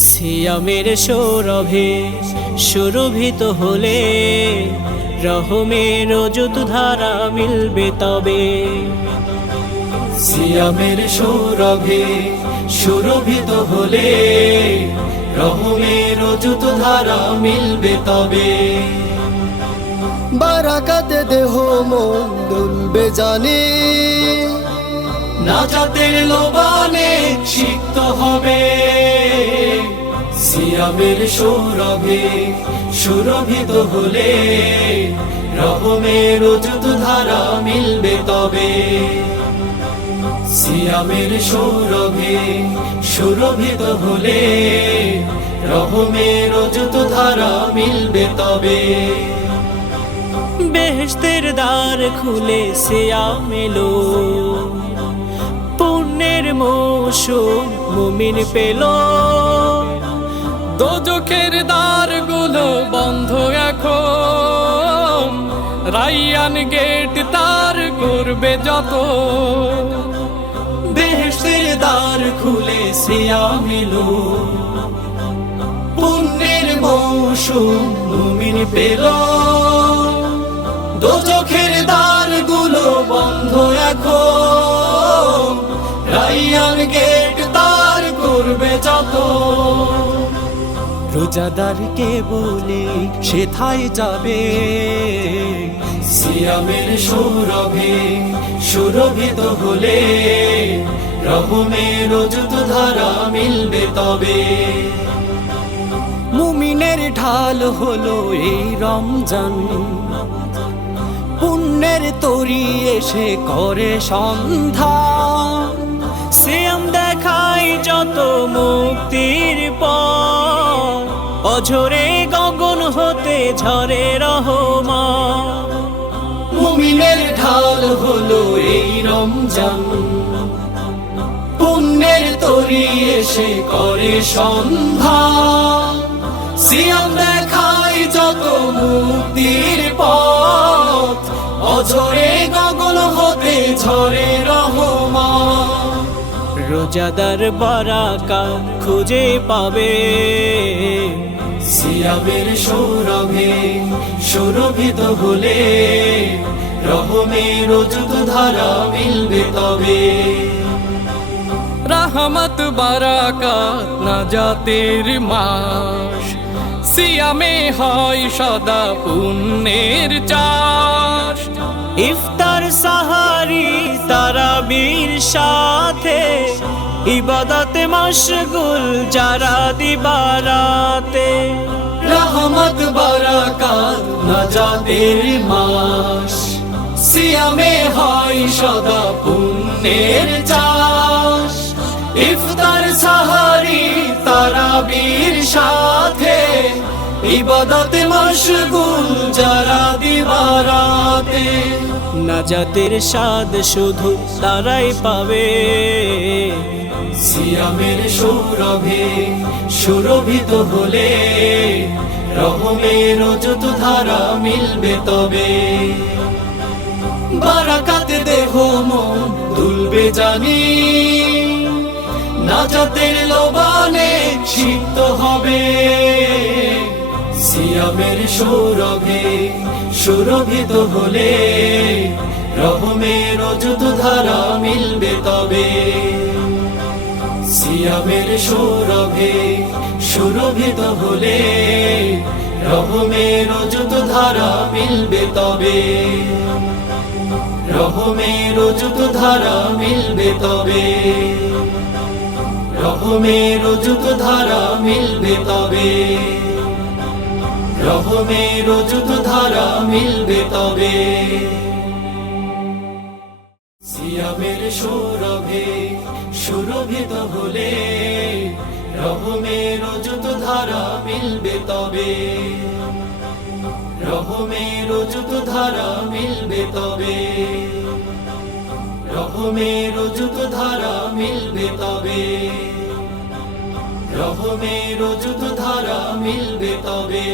সিয়ামের সৌরভে সুরভিত হলে রহমের অযুত ধারা মিলবে তবে। সিয়ামের সৌরভে সুরভিত হলে রহমের অযুত ধারা মিলবে তবে। বারাকাতে দেহ মন দুলবে জানি, নাজাতের লোবানে সিক্ত হবে। সিয়ামের সৌরভে সুরভিত হলে রহমের অযুত ধারা মিলবে তবে। সিয়ামের সৌরভে সুরভিত হলে রহমের অযুত ধারা মিলবে তবে। বেহেশতের দ্বার খুলে সিয়াম এলো, পুণ্যের মৌসুম মুমিন পেল। দোজখের দ্বারগুলো বন্ধ এখন, রাইয়ান গেট তার করবে যত। বেহেশতের দ্বার খুলে সিয়াম এলো, পুণ্যের মৌসুম মুমিন পেল। দোজখের দ্বারগুলো বন্ধ এখন, রাইয়ান গেট তার করবে যত। রোজাদারকে বলি সেথায় যাবে, সিয়ামের সৌরভে সুরভিত হলে রহমের অযুত ধারা মিলবে তবে। মুমিনের ঢাল হলো এই রমজান, পুণ্যের তরি এসে করে সন্ধান। সিয়াম দেখাই যত মুক্তির পথ, অঝরে গগন হতে ঝরে রহমান। মুমিনের ঢাল হলো এই রমজান, পুণ্যের তরি এসে করে সন্ধান। সিয়াম দেখাই যত মুক্তির পথ, অঝরে গগন হতে ঝরে রহমান। রোজাদার বারাকাত খুঁজে পাবে, সিয়ামের সৌরভে সুরভিত হলে রহমের অযুত ধারা মিলবে তবে। রহমত বারাকাত নাজাতের মাস, সিয়ামে হয় সদা পুণ্যের চাষ। ইফতার সাহারি তারাবির সাথে, ইবাদতে মশগুল যারা দিবারাতে। রহমত বারাকাত নাজাতের মাস, সিয়ামে হয় সদা পুণ্যের চাষ। ইফতার সাহারি তারাবির সাথে, ইবাদতে মশগুল যারা দিবারাতে। নাজাতের স্বাদ শুধু তারাই পাবে, সিয়ামের সৌরভে সুরভিত হলে রহমের অযুত ধারা মিলবে তবে। বারাকাতে দেহ মন দুলবে জানি, নাজাতের লোবানে সিক্ত হবে। সিয়ামের সৌরভে সুরভিত হলে রহমের অযুত ধারা মিলবে তবে। সিয়ামের সৌরভে সুরভিত হলে রহমের অযুত ধারা মিলবে তবে। রহমের অযুত ধারা মিলবে তবে। রহমের অযুত ধারা মিলবে তবে। রহমের অযুত ধারা মিলবে তবে। সিয়ামের সৌরভে সুরভিত হলে রহমের অযুত ধারা মিলবে তবে। রহমের অযুত ধারা মিলবে তবে। রহমের অযুত ধারা মিলবে তবে। রহমের অযুত ধারা মিলবে তবে।